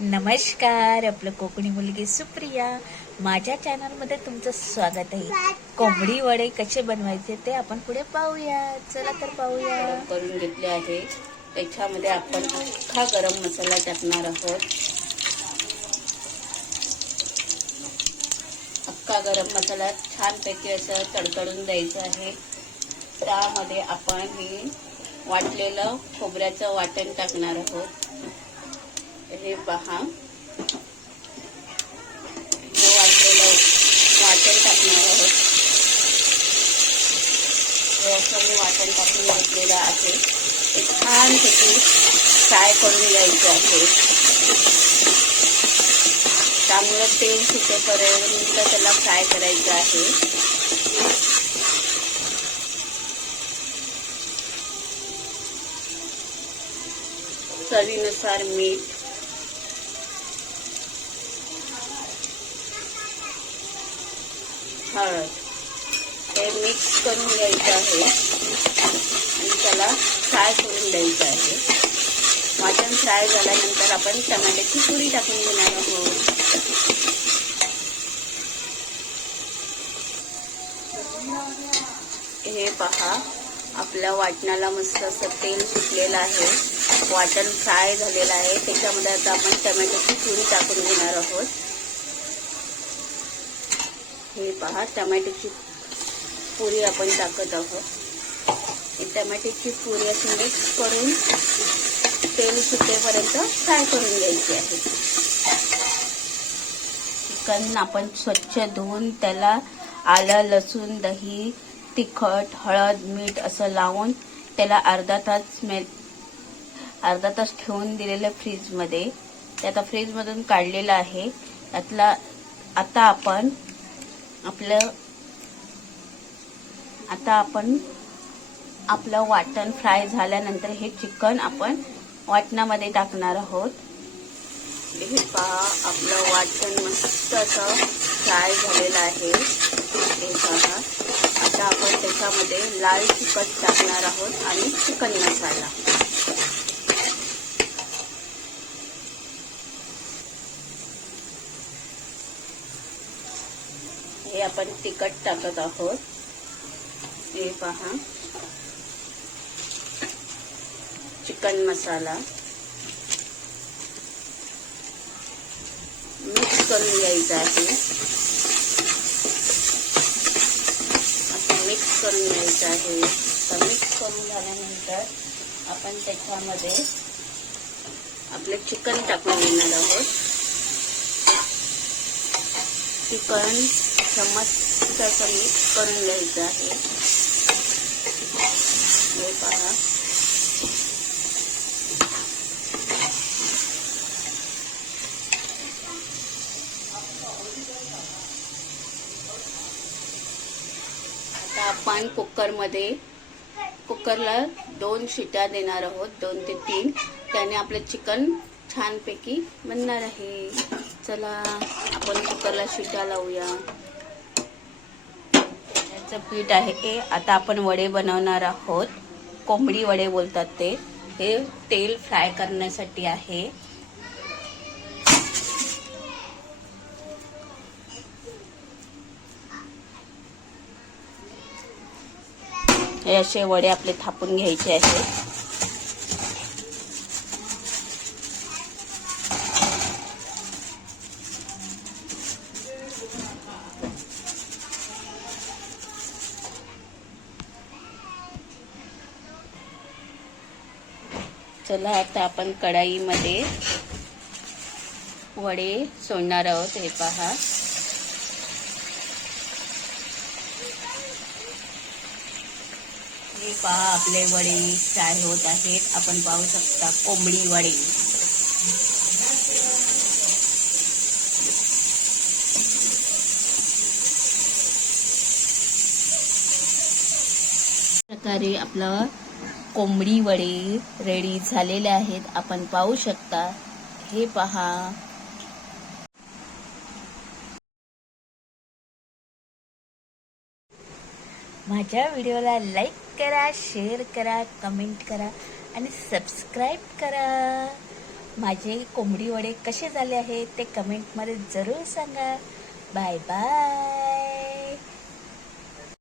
नमस्कार, आपलं कोकणी मुलगी सुप्रिया माझ्या चॅनलमध्ये तुमचं स्वागत आहे। कोंबडी वडे कसे बनवायचे ते आपण पुढे पाहूया। चला तर पाहूया। करून घेतले आहे। त्याच्यामध्ये आपण अख्खा गरम मसाला टाकणार आहोत। अख्खा गरम मसाला छानपैकी असं तडतडून द्यायचा आहे। त्यामध्ये आपण हे वाटलेलं खोबऱ्याचं वाटण टाकणार आहोत। हे पहा, हे वाटलेलं वाटण टाकणार आहोत। हे असं मी वाटण टाकून घेतलेलं आहे। हे छानपैकी फ्राय करून घ्यायचं आहे। चांगलं तेल सुटेपर्यंत त्याला फ्राय करायचं आहे। चवीनुसार मीठ, हळद हे मिक्स करून घ्यायचं आहे आणि त्याला फ्राय करून द्यायचं आहे। वाटण फ्राय झाल्यानंतर आपण टमाट्याची प्युरी टाकून घेणार आहोत। हे पहा, आपल्या वाटणाला मस्त असं तेल सुटलेलं आहे। वाटण फ्राय झालेलं आहे। त्याच्यामध्ये आता आपण टमॅटोची प्युरी टाकून घेणार आहोत। हे पहा, टमॅटोची प्युरी आपण टाकत आहोत। ही टमॅटोची प्युरी अशी मिक्स करून तेल सुटेपर्यंत फ्राय करून घ्यायची आहे। चिकन आपण स्वच्छ धुवून त्याला आलं, लसूण, दही, तिखट, हळद, मीठ असं लावून त्याला अर्धा तास ठेवून दिलेलं फ्रीजमध्ये। ते आता फ्रीजमधून काढलेलं आहे। त्यातला आता आपण आपलं वाटण फ्राय झाल्यानंतर हे चिकन आपण वाटणामध्ये टाकणार आहोत। हे पहा, आपलं वाटण मस्त असं फ्राय झालेलं आहे। हे पहा, आता आपण त्याच्यामध्ये लाल तिखट टाकणार आहोत आणि चिकन मसाला। हे आपण तिखट टाकत आहोत। हे पहा, चिकन मसाला मिक्स करून घ्यायचा आहे। असं मिक्स करून घ्यायचं आहे। तर मिक्स करून झाल्यानंतर आपण त्याच्यामध्ये आपले चिकन टाकून घेणार आहोत। चिकन मस्त असं मिक्स करून घ्यायचं आहे। हे पहा, आता आपण कुकरला 2 शिट्या देणार आहोत, 2 ते 3। त्याने आपलं चिकन छानपैकी बनणार आहे। चला आपण कुकरला शिट्या लावूया। त्याचं पीठ आहे हे आता आपण वडे बनवणार आहोत। कोंबडी वडे बोलतात ते। हे तेल फ्राय करण्यासाठी आहे। हे असे वडे आपले थापून घ्यायचे आहेत। चला आता आपण कढाईमध्ये वडे सोडणार आहोत। हे पहा, हे पहा, आपले वडे फ्राय होत आहेत। आपण पाहू शकता कोंबडी वडे। प्रकारे आपलं कोंबडी वडे रेडी झालेले आहेत। आपण पाहू शकता। हे पहा, माझ्या व्हिडिओला लाईक करा, शेअर करा, कमेंट करा आणि सबस्क्राईब करा। माझे कोंबडी वडे कसे झाले आहेत ते कमेंटमध्ये जरूर सांगा. Bye bye.